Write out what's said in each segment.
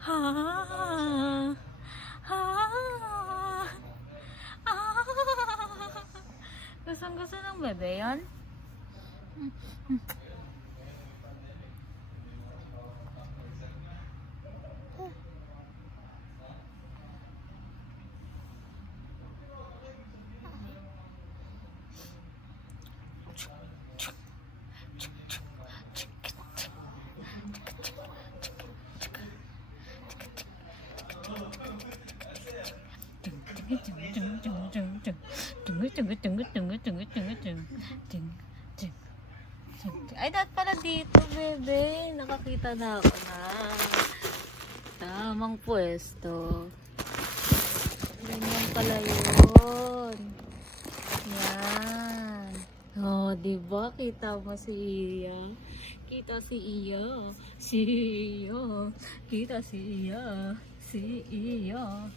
Ha. Ha. Ah. Gustong-gusto ng bebe yan? Ay, dapat pala dito, bebe. Nakakita na ako na tamang pwesto. Ganyan pala yun. Yan. Oh, diba? Kita mo si Iya. Kita si Iya. Si Iya. Kita si Iya. Si Iya.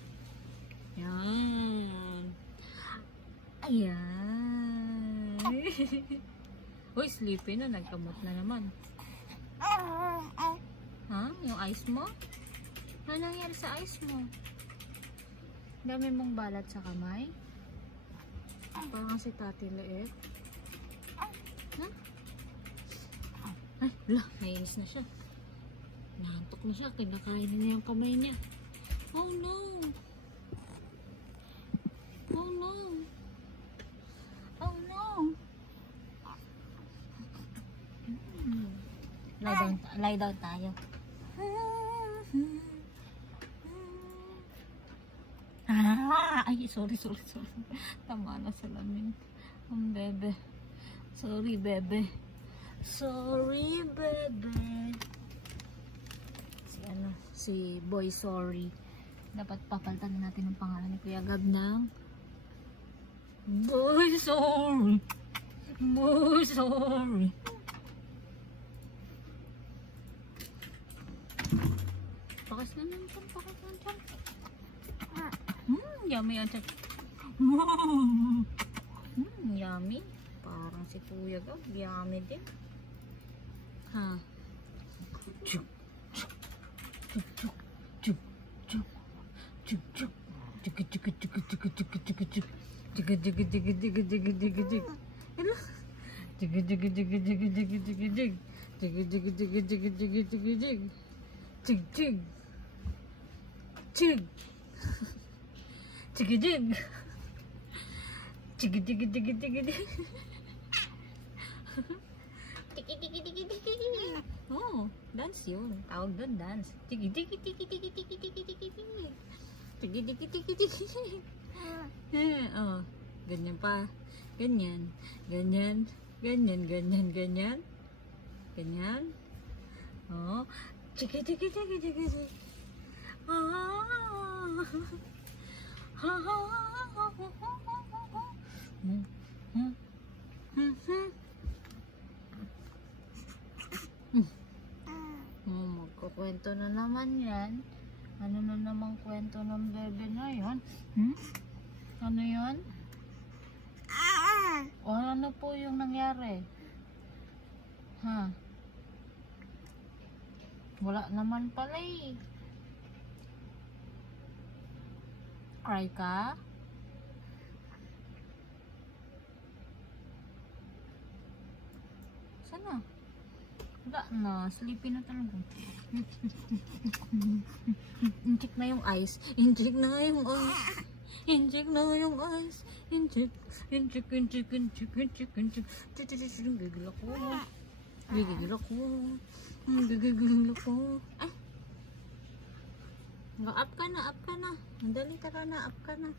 Yan. Ayan. Uy, sleepy na. Nagkamot na naman. Ha? Yung eyes mo? Ano nangyari sa eyes mo? Dami mong balat sa kamay? Parang si Tati Liit. Ha? Ay, lah, nainis na siya. Nahantok na siya. Kinakain na yung kamay niya. Oh no! Oh no! Oh no! Lie down tayo. Ay, sorry. Tama na sa lamin. Bebe. Sorry, bebe. Si Boy Sorry. Dapat papalitan natin ang pangalan ni Kuya Gab ng Boy Sorry. Boy Sorry. Pakas na lang dyan. Yummy yan dyan. Yummy. Parang si Kuya Gab. Yummy din. Ha? Oh, dance yun. Tawag doon, dance. Oh, ganyan pa. Ganyan. Oh, magkukwento na naman yan. Ano na namang kwento ng bebe na yan? Ano yan? O ano po yung nangyari? Ha? Wala naman pala eh. Cry ka? Sana? Wala na. Sleepy na talaga. Inject na yung eyes. Inject. Gigil ako. Ay. Up ka na. Dali tara na, up ka na.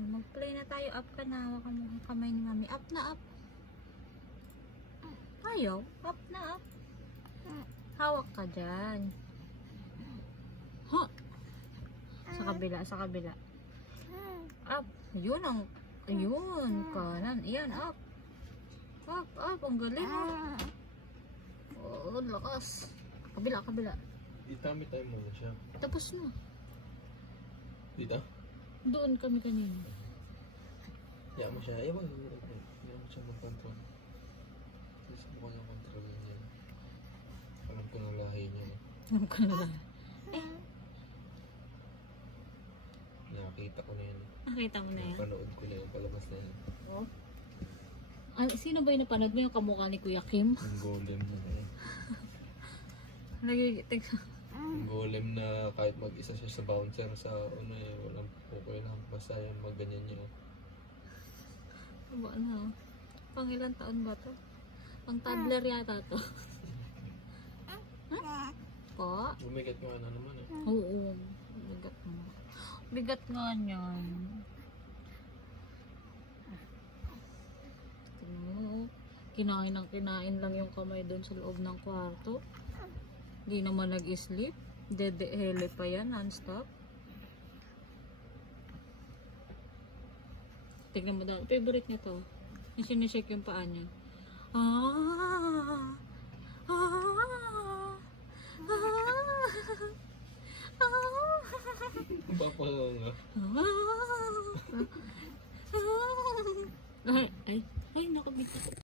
Mag-play na tayo, up ka na. Hawakan mo ang kamay ni mami. Up na, up. Ayaw, up na, up. Hawak ka dyan. Ha? Sa kabila. Up. Ayun, kanan. Iyan, up. Up. Ang galing, oh. Oh, lakas. Kabila. Itami-time mo na siya. Tapos na. Dito? Doon kami kanina. Kaya mo siya. Ewan, hindi mo siya mag-control. Kasi mo kanyang control niya. Alam ko na lahi niya. Alam ko na. nakita ko na yan. Nakita mo na yan? Panood ko na yung palabas na yan. Oh. Ah, sino ba yung napanood mo? Yung kamukha ni Kuya Kim? Yung golem na eh. Nagigitig. Yung golem na kahit mag-isa siya sa bouncer sa ano eh, walang okay lang. Basta yung magganyan niya. Ano na? Pang ilang taon ba to? Pang toddler yata to. Huh? Po? Bumigat nga na naman eh. Oo. Bigat nga. Bigat nga niyan. Kinain ng kinain lang yung kamay doon sa loob ng kwarto. Hindi naman nag-sleep. Dede-hele pa yan, non-stop. Tignan mo daw. Favorite niya to. Yung sinishake yung paa niya. Ah! Ah! Ah! Ah! Bapa nga. Ay, ay, ay, nakabit ako.